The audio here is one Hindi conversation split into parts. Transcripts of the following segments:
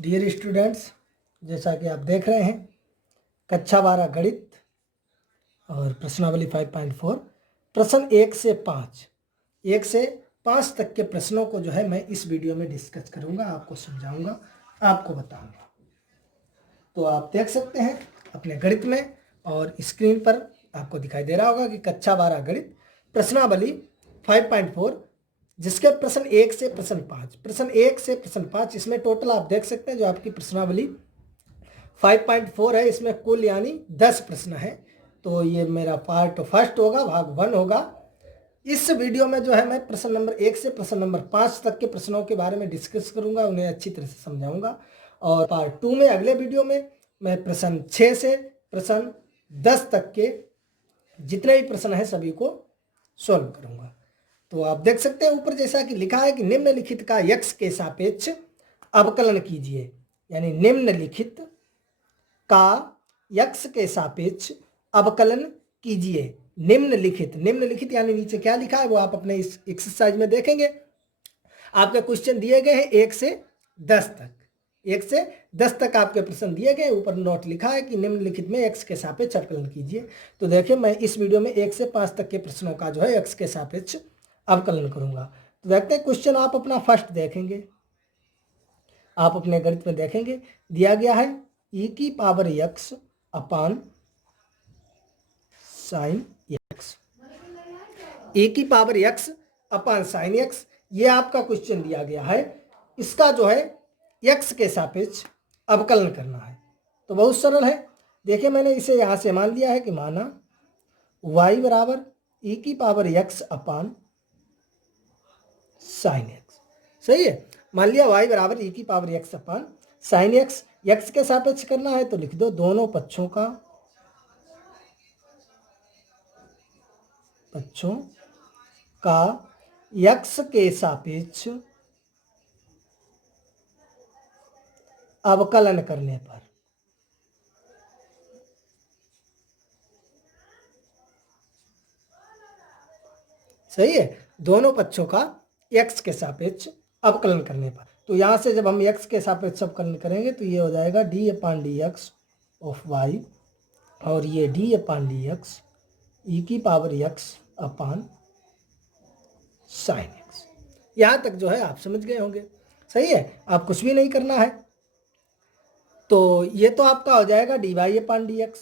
डियर स्टूडेंट्स, जैसा कि आप देख रहे हैं कक्षा 12 गणित और प्रश्नावली 5.4 प्रश्न 1 से 5 तक के प्रश्नों को जो है मैं इस वीडियो में डिस्कस करूंगा, आपको समझाऊंगा, आपको बताऊंगा। तो आप देख सकते हैं अपने गणित में और स्क्रीन पर आपको दिखाई दे रहा होगा कि कक्षा 12 गणित प्रश्नावली 5.4 जिसके प्रश्न 1 से प्रश्न 5, प्रश्न 1 से प्रश्न 5, इसमें टोटल आप देख सकते हैं जो आपकी प्रश्नावली 5.4 है, इसमें कुल यानी 10 प्रश्न है। तो ये मेरा पार्ट फर्स्ट होगा, भाग 1 होगा। इस वीडियो में जो है मैं प्रश्न नंबर 1 से प्रश्न नंबर 5 तक के प्रश्नों के बारे में डिस्कस करूंगा, उन्हें अच्छी तरह से समझाऊंगा। और पार्ट 2 में, अगले वीडियो में, मैं प्रश्न 6 से प्रश्न 10 तक के जितने भी प्रश्न हैं सभी को सॉल्व करूंगा। तो आप देख सकते हैं ऊपर जैसा कि लिखा है कि निम्नलिखित का x के सापेक्ष अवकलन कीजिए, यानी निम्नलिखित का x के सापेक्ष अवकलन कीजिए। निम्नलिखित यानी नीचे क्या लिखा है वो आप अपने इस एक्सरसाइज में देखेंगे। आपके क्वेश्चन दिए गए हैं 1 से 10 तक, 1 से 10 तक आपके प्रश्न दिए गए। ऊपर नोट लिखा है कि निम्नलिखित में x के सापेक्ष अवकलन कीजिए। तो देखिए मैं इस वीडियो में 1 से 5 तक के प्रश्नों का जो है x के सापेक्ष अवकलन करूंगा। तो देखते हैं क्वेश्चन आप अपना फर्स्ट देखेंगे, आप अपने गणित में देखेंगे, दिया गया है e की पावर x अपान साइन x, e की पावर x अपान साइन x, ये आपका क्वेश्चन दिया गया है। इसका जो है x के सापेक्ष अवकलन करना है। तो बहुत सरल है। देखिए मैंने इसे यहां से मान लिया है कि माना y बराबर e की पावर x अपान साइन एक्स, सही है। मान लिया y बराबर e की पावर x अपान साइन एक्स, x के सापेक्ष करना है तो लिख दो दोनों पक्षों का x के सापेक्ष अवकलन करने पर, सही है, दोनों पक्षों का x के सापेक्ष अवकलन करने पर। तो यहां से जब हम x के सापेक्ष अवकलन करेंगे तो ये हो जाएगा d upon D x of y, और ये d अपान डी एक्स ई की पावर x अपान साइन एक्स। यहां तक जो है आप समझ गए होंगे, सही है, आप कुछ भी नहीं करना है। तो ये तो आपका हो जाएगा dy अपान डी एक्स,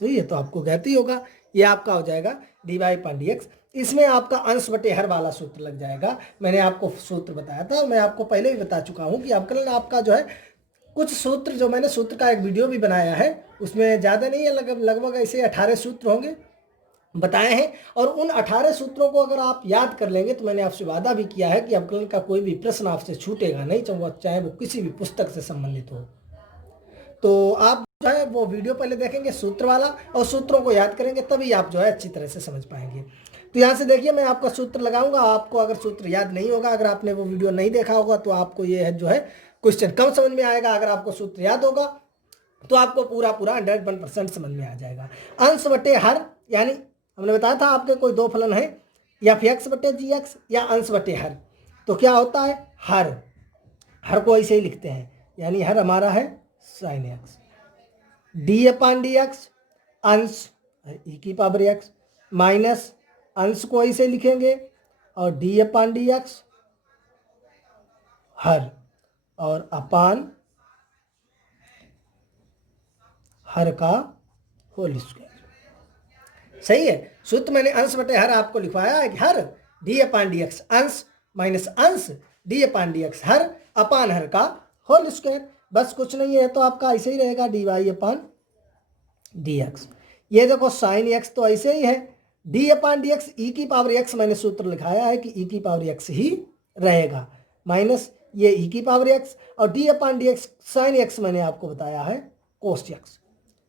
सही है, तो आपको कहते ही होगा ये आपका हो जाएगा dy अपान डी एक्स। इसमें आपका अंश बटे हर वाला सूत्र लग जाएगा। मैंने आपको सूत्र बताया था, मैं आपको पहले भी बता चुका हूं कि अवकलन आपका जो है कुछ सूत्र, जो मैंने सूत्र का एक वीडियो भी बनाया है, उसमें ज़्यादा नहीं है, लगभग ऐसे 18 सूत्र होंगे बताए हैं। और उन 18 सूत्रों को अगर आप याद कर लेंगे तो मैंने आपसे वादा भी किया है कि अवकलन का कोई भी प्रश्न आपसे छूटेगा नहीं, चाहे वो किसी भी पुस्तक से संबंधित हो। तो आप जो है वो वीडियो पहले देखेंगे सूत्र वाला और सूत्रों को याद करेंगे, तभी आप जो है अच्छी तरह से समझ पाएंगे। तो यहाँ से देखिए मैं आपका सूत्र लगाऊंगा, आपको अगर सूत्र याद नहीं होगा, अगर आपने वो वीडियो नहीं देखा होगा तो आपको ये है जो है क्वेश्चन कम समझ में आएगा। अगर आपको सूत्र याद होगा तो आपको पूरा 101% समझ में आ जाएगा। अंश बटे हर, यानी हमने बताया था आपके कोई दो फलन है, या फिर x बटे जी एक्स या अंश बटे हर। तो क्या होता है, हर को ऐसे ही लिखते हैं, यानी हर हमारा है साइन एक्स, डी अपान डी एक्स अंश ई की पावर एक्स, माइनस अंश को ऐसे लिखेंगे और डी अपान डी एक्स हर, और अपान हर का होल स्क्वायर, सही है। सूत्र मैंने अंश बटे हर आपको लिखवाया है कि हर डी अपान डी एक्स अंश माइनस अंश डी अपान डी एक्स हर अपान हर का होल स्क्वायर, बस कुछ नहीं है। तो आपका ऐसे ही रहेगा डी वाई अपान डी एक्स। ये देखो साइन एक्स तो ऐसे ही है, डी अपान डी एक्स ई की पावर एक्स, मैंने सूत्र लिखाया है कि ई की पावर एक्स ही रहेगा, माइनस ये ई की पावर एक्स, और डी अपान डी एक्स साइन एक्स मैंने आपको बताया है कोस एक्स।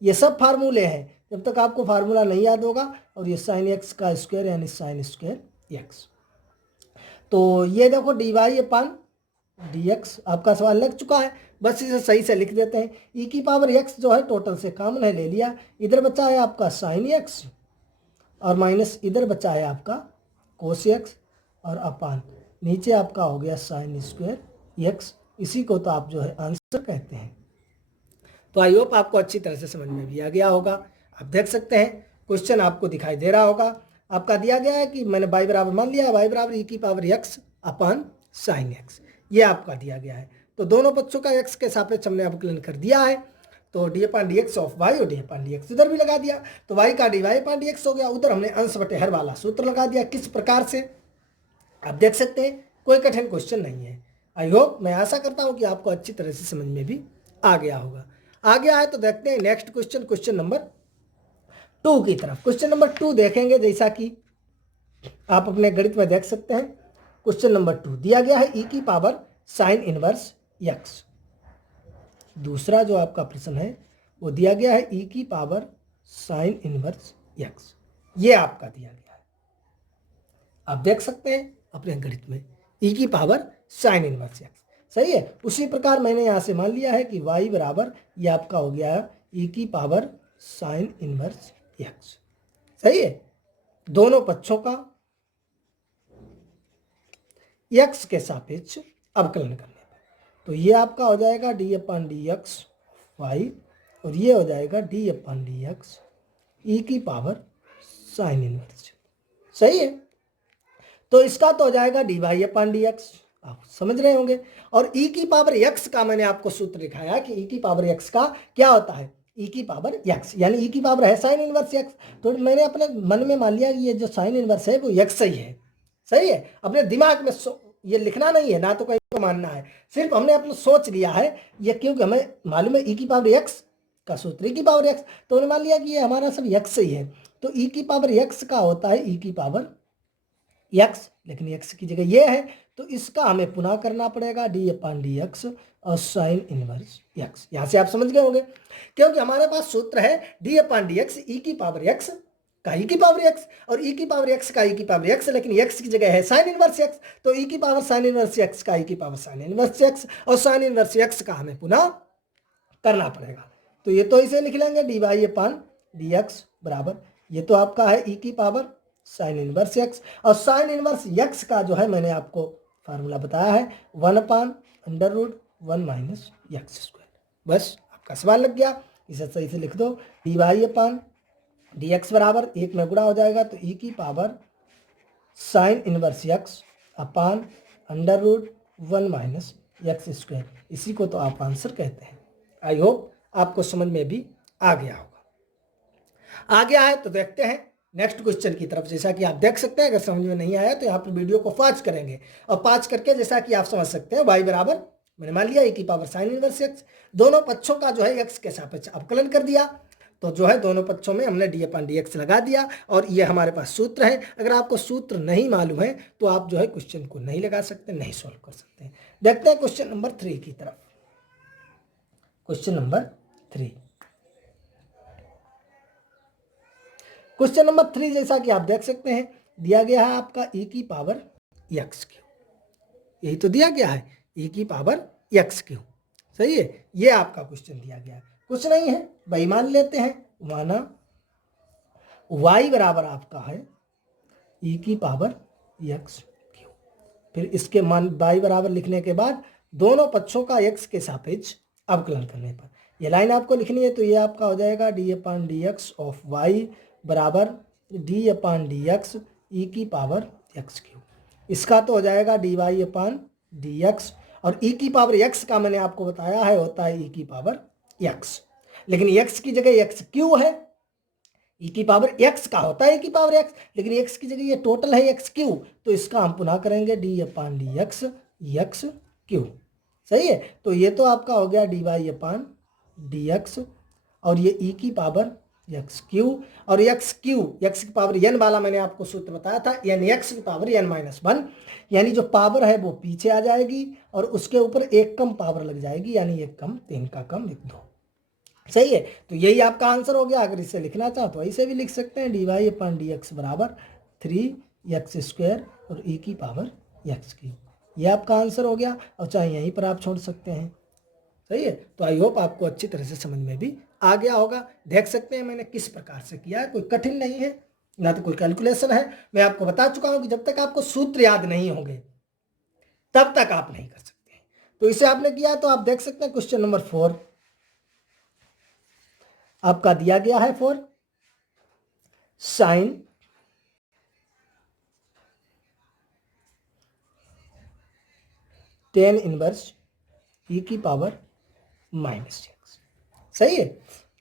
ये सब फार्मूले हैं, जब तक आपको फार्मूला नहीं याद होगा। और ये साइन एक्स का स्क्वायर यानी साइन स्क्वायर एक्स। तो ये देखो डी वाई अपान डी एक्स आपका सवाल लग चुका है, बस इसे सही से लिख देते हैं। ई की पावर एक्स जो है टोटल से कॉमन है, ले लिया, इधर बचा है आपका साइन एक्स और माइनस इधर बचा है आपका कोस एक्स, और अपान नीचे आपका हो गया साइन स्क्वायर यक्स, इसी को तो आप जो है आंसर कहते हैं। तो आई होप आपको अच्छी तरह से समझ में भी आ गया होगा। आप देख सकते हैं क्वेश्चन आपको दिखाई दे रहा होगा। आपका दिया गया है कि मैंने y बराबर मान लिया है y बराबर e की पावर x अपन साइन x, ये आपका दिया गया है। तो दोनों पक्षों का x के सापेक्ष हमने अवकलन कर दिया है। तो d upon d x of y और डी अपन डी एक्स इधर भी लगा दिया, तो y का d y upon d x हो गया। उधर हमने अंश बटे हर वाला सूत्र लगा दिया। किस प्रकार से आप देख सकते हैं, कोई कठिन क्वेश्चन नहीं है। आई होप, मैं आशा करता हूं कि आपको अच्छी तरह से समझ में भी आ गया होगा। आ गया है तो देखते हैं नेक्स्ट क्वेश्चन, क्वेश्चन नंबर 2 की तरफ। क्वेश्चन नंबर 2 देखेंगे, जैसा कि आप अपने गणित में देख सकते हैं। क्वेश्चन नंबर 2 दिया गया है e की पावर साइन इनवर्स x। दूसरा जो आपका प्रश्न है वो दिया गया है e की पावर साइन इनवर्स x, ये आपका दिया गया है। आप देख सकते हैं अपने गणित में e की पावर साइन इनवर्स x, सही है। उसी प्रकार मैंने यहाँ से मान लिया है कि y बराबर ये आपका हो गया है e की पावर साइन इनवर्स x, सही है। दोनों पक्षों का x के सापेक्ष अवकलन करने पर, तो ये आपका हो जाएगा D upon d x Y, और ये हो जाएगा डी अपन डी एक्स ई की पावर साइन इनवर्स, सही है। तो इसका तो हो जाएगा D y upon d x, आप समझ रहे होंगे। और e की पावर x का मैंने आपको सूत्र लिखाया कि e की पावर x का क्या होता है, e की पावर x, यानी e की पावर है साइन इनवर्स x। तो मैंने अपने मन में मान लिया कि ये जो साइन इनवर्स है वो x ही है, सही है। अपने दिमाग में ये लिखना नहीं है, ना तो कहीं को मानना है, सिर्फ हमने अपना सोच लिया है ये, क्योंकि हमें मालूम है e की पावर x का सूत्र e की पावर x, तो हमने मान लिया कि ये हमारा सब x ही है। तो e की पावर x का होता है e की पावर x, लेकिन x की जगह ये है, तो इसका हमें पुनः करना पड़ेगा डी अपन डी एक्स और साइन इनवर्स x। यहां से आप समझ गए होंगे, क्योंकि हमारे पास सूत्र है डी अपन डी एक्स ई की पावर x का ई की पावर x और ई की पावर x का ई की पावर x, लेकिन x की जगह है साइन इनवर्स x, तो ई की पावर साइन इनवर्स x का ई की पावर साइन इनवर्स x और साइन इनवर्स x का हमें पुनः करना पड़ेगा। तो ये तो इसे लिख लेंगे D y upon d x बराबर, ये तो आपका है ई की पावर साइन इनवर्स x, और साइन इनवर्स x का जो है मैंने आपको फार्मूला बताया है 1/√1 माइनस एक्स स्क्वायर। बस आपका सवाल लग गया, इसे सही से लिख दो, D y upon d x बराबर 1 में गुणा हो जाएगा, तो e की पावर साइन इनवर्स x अपान √1 माइनस एक्स स्क्वायर, इसी को तो आप आंसर कहते हैं। आई होप आपको समझ में भी आ गया होगा। आ गया है तो देखते हैं नेक्स्ट क्वेश्चन की तरफ। जैसा कि आप देख सकते हैं, अगर समझ में नहीं आया तो यहाँ पर वीडियो को पॉज करेंगे, और पॉज करके जैसा कि आप समझ सकते हैं y बराबर मैंने मान लिया e की पावर साइन इनवर्स x, दोनों पक्षों का जो है x के सापेक्ष अवकलन कर दिया, तो जो है दोनों पक्षों में हमने डी अपन डी एक्स लगा दिया, और ये हमारे पास सूत्र है। अगर आपको सूत्र नहीं मालूम है तो आप जो है क्वेश्चन को नहीं लगा सकते, नहीं सॉल्व कर सकते। देखते हैं क्वेश्चन नंबर 3 की तरफ। क्वेश्चन नंबर 3, क्वेश्चन नंबर 3 जैसा कि आप देख सकते हैं, दिया गया है आपका e की पावर x क्यू, यही तो दिया गया है e की पावर x क्यू, सही है। ये आपका क्वेश्चन दिया गया है, कुछ नहीं है, भाई मान लेते हैं, माना y बराबर आपका है e की पावर x क्यू। फिर इसके मान y बराबर लिखने के बाद दोनों पक्षों का x के सापेक्ष अवकलन करने पर ये लाइन आपको लिखनी है, तो ये आपका हो जाएगा D upon d x of y बराबर डी अपन डी एक्स ई की पावर x क्यू। इसका तो हो जाएगा D y upon d x, और e की पावर x का मैंने आपको बताया है होता है e की पावर x, लेकिन x की जगह x क्यू है। e की पावर x का होता है e की पावर x, लेकिन x की जगह ये टोटल है x क्यू, तो इसका हम पुनः करेंगे D upon d x x Q, सही है। तो ये तो आपका हो गया D y upon d x, और ये e की पावर एक्स क्यू, और एक्स क्यू एक्स की पावर n वाला मैंने आपको सूत्र बताया था, यानी एक्स की पावर n-1, यानी जो पावर है वो पीछे आ जाएगी और उसके ऊपर एक कम पावर लग जाएगी, यानी एक कम 3 का कम 1 2, सही है। तो यही आपका आंसर हो गया। अगर इसे लिखना चाहो तो ऐसे भी लिख सकते हैं, D y upon d x बराबर 3x स्क्वायर और e की पावर एक्स क्यू, ये आपका आंसर हो गया, और चाहे यहीं पर आप छोड़ सकते हैं, सही है। तो आई होप आपको अच्छी तरह से समझ में भी आ गया होगा। देख सकते हैं मैंने किस प्रकार से किया है, कोई कठिन नहीं है, ना तो कोई कैलकुलेशन है। मैं आपको बता चुका हूं कि जब तक आपको सूत्र याद नहीं होंगे तब तक आप नहीं कर सकते हैं। तो इसे आपने किया तो आप देख सकते हैं क्वेश्चन नंबर 4 आपका दिया गया है 4 साइन टेन इनवर्स ई की पावर -x। सही है।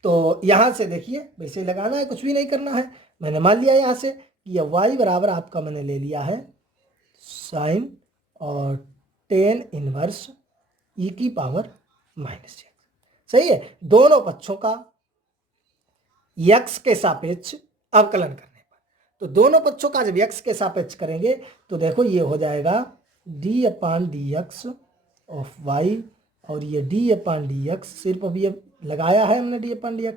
तो यहाँ से देखिए वैसे लगाना है, कुछ भी नहीं करना है। मैंने मान लिया यहाँ से कि यह y बराबर आपका मैंने ले लिया है साइन और टेन इनवर्स ई की पावर -x। सही है। दोनों पक्षों का x के सापेक्ष अवकलन करने पर, तो दोनों पक्षों का जब x के सापेक्ष करेंगे तो देखो ये हो जाएगा d/dx ऑफ y, और ये d/dx सिर्फ अब ये लगाया है हमने d/dx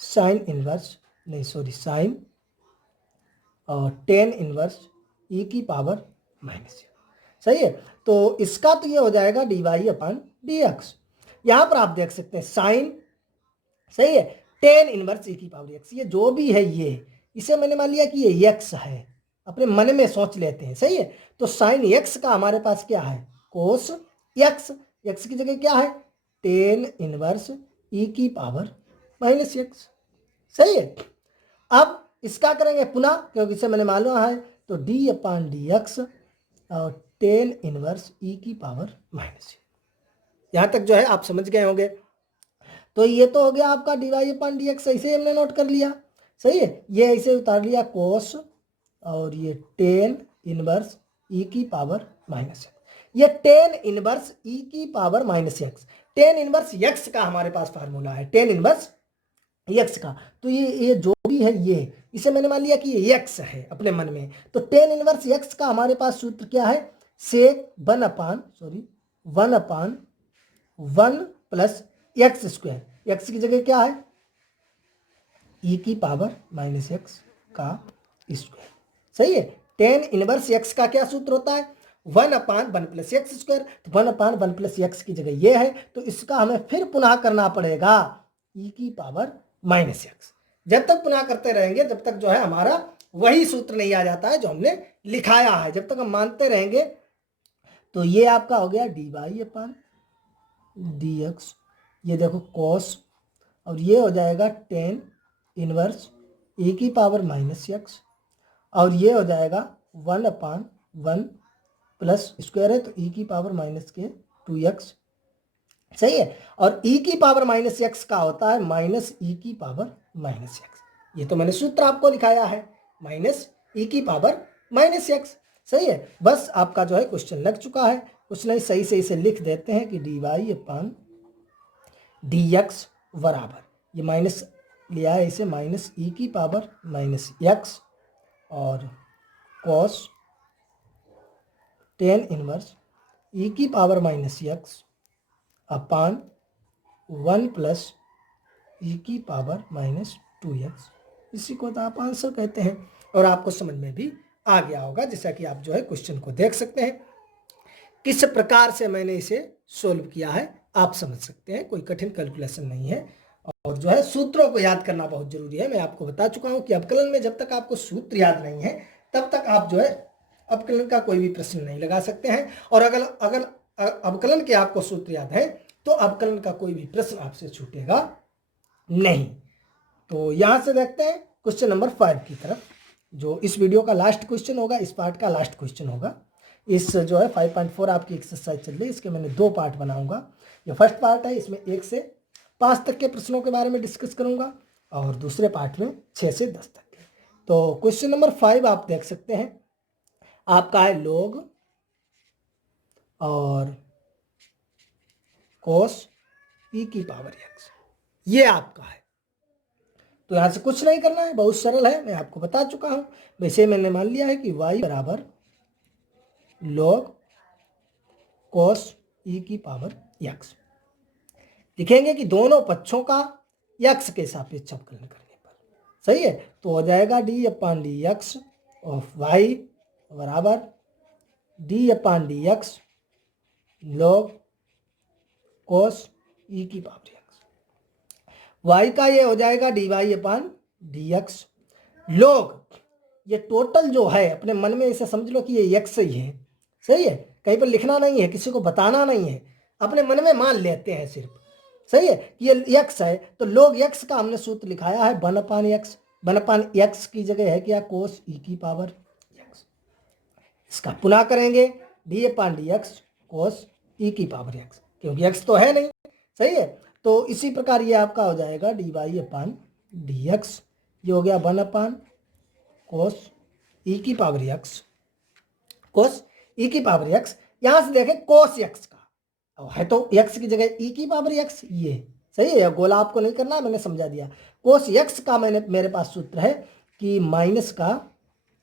साइन इनवर्स नहीं सॉरी साइन और टेन इनवर्स ई की पावर -x। सही है। तो इसका तो ये हो जाएगा dy/dx। यहाँ पर आप देख सकते हैं साइन, सही है, टेन इनवर्स ई की पावर x, ये जो भी है ये, इसे मैंने मान लिया कि ये x है, अपने मन में सोच लेते हैं। सही है। तो साइन x का हमारे पास क्या है कोस x, x की जगह क्या है टेन इनवर्स ई की पावर -x। सही है। अब इसका करेंगे पुनः, क्योंकि इसे मैंने मालूम है, तो d/dx और टेन इनवर्स ई की पावर -x। यहाँ तक जो है आप समझ गए होंगे। तो ये तो हो गया आपका dy/dx, ऐसे हमने नोट कर लिया। सही है। ये ऐसे उतार लिया कोस और ये टेन इनवर्स ई की पावर -x। ये टेन इनवर्स ई की power -x, tan inverse x का हमारे पास फार्मूला है, टेन इनवर्स x का। तो ये जो भी है ये, इसे मैंने मान लिया कि ये x है अपने मन में। तो टेन इनवर्स x का हमारे पास सूत्र क्या है सेक 1/1 प्लस x स्क्वायर, x की जगह क्या है e की पावर -x का स्क्वायर। सही है। टेन इनवर्स x का क्या सूत्र होता है 1/1 प्लस x स्क्वायर, तो 1/1 प्लस x की जगह ये है, तो इसका हमें फिर पुनः करना पड़ेगा e की पावर -x। जब तक पुनः करते रहेंगे जब तक जो है हमारा वही सूत्र नहीं आ जाता है जो हमने लिखाया है, जब तक हम मानते रहेंगे। तो ये आपका हो गया dy/dx, ये देखो cos, और ये हो जाएगा टेन इनवर्स e की पावर -x, और ये हो जाएगा 1/1 प्लस स्क्वायर है तो e की पावर -2x। सही है। और e की पावर -x का होता है -e की पावर -x। ये तो मैंने सूत्र आपको लिखाया है -e की पावर -x। सही है। बस आपका जो है क्वेश्चन लग चुका है, कुछ नहीं, सही से इसे लिख देते हैं कि dy/dx बराबर, ये माइनस लिया है इसे -e की पावर -x और cos टेन इनवर्स e की पावर -x अपान 1 प्लस e की पावर -2x, इसी को तो आप आंसर कहते हैं। और आपको समझ में भी आ गया होगा, जैसा कि आप जो है क्वेश्चन को देख सकते हैं किस प्रकार से मैंने इसे सोल्व किया है, आप समझ सकते हैं। कोई कठिन कैलकुलेशन नहीं है, और जो है सूत्रों को याद करना बहुत जरूरी है। मैं आपको बता चुका हूं कि अवकलन में जब तक आपको सूत्र याद नहीं है तब तक आप जो है अवकलन का कोई भी प्रश्न नहीं लगा सकते हैं। और अगर अवकलन के आपको सूत्र याद है तो अवकलन का कोई भी प्रश्न आपसे छूटेगा नहीं। तो यहां से देखते हैं क्वेश्चन नंबर 5 की तरफ, जो इस वीडियो का लास्ट क्वेश्चन होगा, इस पार्ट का लास्ट क्वेश्चन होगा। इस जो है 5.4 आपकी एक्सरसाइज चल रही है, इसके मैंने 2 पार्ट बनाऊंगा। ये फर्स्ट पार्ट है, इसमें 1 से 5 तक के प्रश्नों के बारे में डिस्कस करूंगा, और दूसरे पार्ट में 6 से 10 तक के। तो क्वेश्चन नंबर 5 आप देख सकते हैं, आपका है log और cos e की पावर x, ये आपका है। तो यहां से कुछ नहीं करना है, बहुत सरल है, मैं आपको बता चुका हूं। वैसे मैंने मान लिया है कि y बराबर log cos e की पावर x। लिखेंगे कि दोनों पक्षों का x के सापेक्ष अवकलन करने पर। सही है। तो हो जाएगा d/dx ऑफ y बराबर d/dx log cos e की पावर x। y का ये हो जाएगा dy/dx log, ये टोटल जो है अपने मन में इसे समझ लो कि ये x ही है। सही है। कहीं पर लिखना नहीं है, किसी को बताना नहीं है, अपने मन में मान लेते हैं सिर्फ, सही है कि ये x है, तो log x का हमने सूत्र लिखाया है 1/x। 1/x की जगह है क्या, cos e की पावर x। इसका पुनः करेंगे d/dx cos e की पावर x, क्योंकि x तो है नहीं, सही है। तो इसी प्रकार ये आपका हो जाएगा dy/dx, ये हो गया 1/cos e की पावर x, cos e की पावर x। यहां से देखें cos x का है तो x की जगह e की पावर x, ये सही है। गोला आपको नहीं करना, मैंने समझा दिया। cos x का मेरे पास सूत्र है कि माइनस का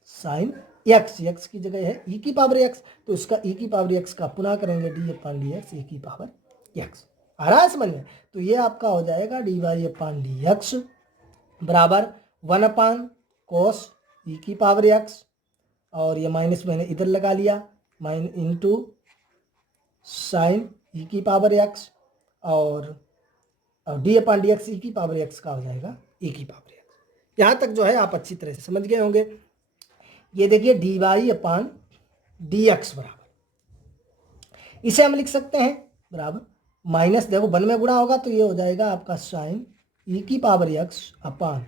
साइन x की जगह है e की पावर x, तो इसका e की पावर x का पुनः करेंगे d/dx e की पावर x। आ रहा है समझ में? तो ये आपका हो जाएगा dy/dx बराबर 1/cos e की पावर x, और ये माइनस मैंने इधर लगा लिया, इंटू साइन e की पावर x, और d/dx e की पावर x का हो जाएगा e की पावर x। यहाँ तक जो है आप अच्छी तरह से समझ गए होंगे। ये देखिए dy/dx बराबर, इसे हम लिख सकते हैं बराबर माइनस, देखो 1 में गुणा होगा तो ये हो जाएगा आपका साइन e की पावर x अपान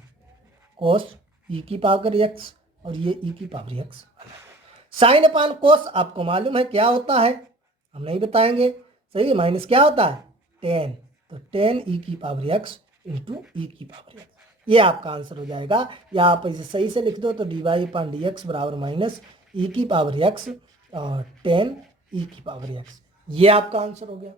cos e की पावर x, और ये e की पावर x। साइन अपान कोस आपको मालूम है क्या होता है, हम नहीं बताएंगे, सही है। माइनस क्या होता है, टेन, तो टेन e की पावर x इंटू e की पावर x, ये आपका आंसर हो जाएगा। या आप इसे सही से लिख दो तो dy/dx बराबर माइनस e की पावर x और 10 e की पावर x, ये आपका आंसर हो गया।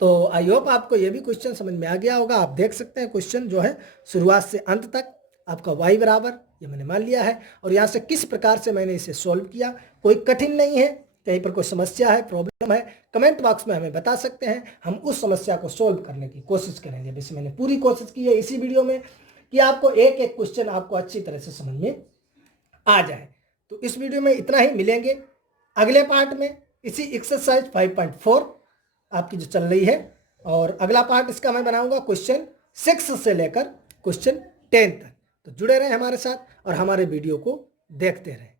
तो आई होप आपको ये भी क्वेश्चन समझ में आ गया होगा। आप देख सकते हैं क्वेश्चन जो है शुरुआत से अंत तक आपका y बराबर ये मैंने मान लिया है, और यहाँ से किस प्रकार से मैंने इसे सॉल्व किया, कोई कठिन नहीं है। कहीं पर कोई समस्या है, प्रॉब्लम है, कमेंट बॉक्स में हमें बता सकते हैं, हम उस समस्या को सॉल्व करने की कोशिश करेंगे। वैसे मैंने पूरी कोशिश की है इसी वीडियो में कि आपको एक एक क्वेश्चन आपको अच्छी तरह से समझ में आ जाए। तो इस वीडियो में इतना ही, मिलेंगे अगले पार्ट में इसी एक्सरसाइज 5.4 आपकी जो चल रही है, और अगला पार्ट इसका मैं बनाऊंगा क्वेश्चन 6 से लेकर क्वेश्चन 10 तक। तो जुड़े रहें हमारे साथ और हमारे वीडियो को देखते रहें।